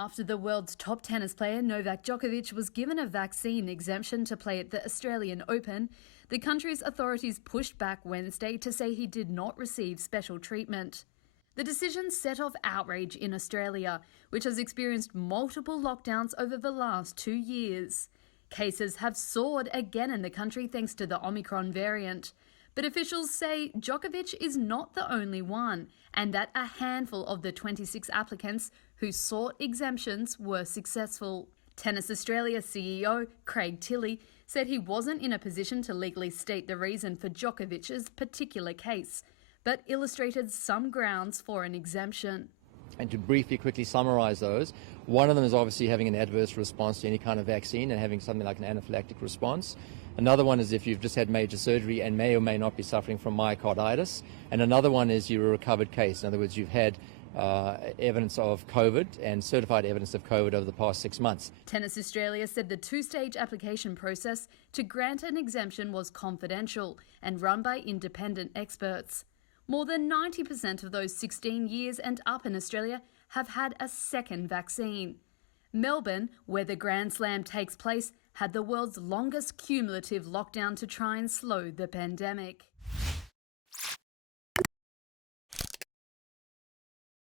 After the world's top tennis player Novak Djokovic was given a vaccine exemption to play at the Australian Open, the country's authorities pushed back Wednesday to say he did not receive special treatment. The decision set off outrage in Australia, which has experienced multiple lockdowns over the last 2 years. Cases have soared again in the country thanks to the Omicron variant. But officials say Djokovic is not the only one, and that a handful of the 26 applicants who sought exemptions were successful. Tennis Australia CEO Craig Tilley said he wasn't in a position to legally state the reason for Djokovic's particular case, but illustrated some grounds for an exemption. And to briefly, quickly summarise those, one of them is obviously having an adverse response to any kind of vaccine and having something like an anaphylactic response. Another one is if you've just had major surgery and may or may not be suffering from myocarditis. And another one is you're a recovered case. In other words, you've had evidence of COVID and certified evidence of COVID over the past 6 months. Tennis Australia said the two-stage application process to grant an exemption was confidential and run by independent experts. More than 90% of those 16 years and up in Australia have had a second vaccine. Melbourne, where the Grand Slam takes place, had the world's longest cumulative lockdown to try and slow the pandemic.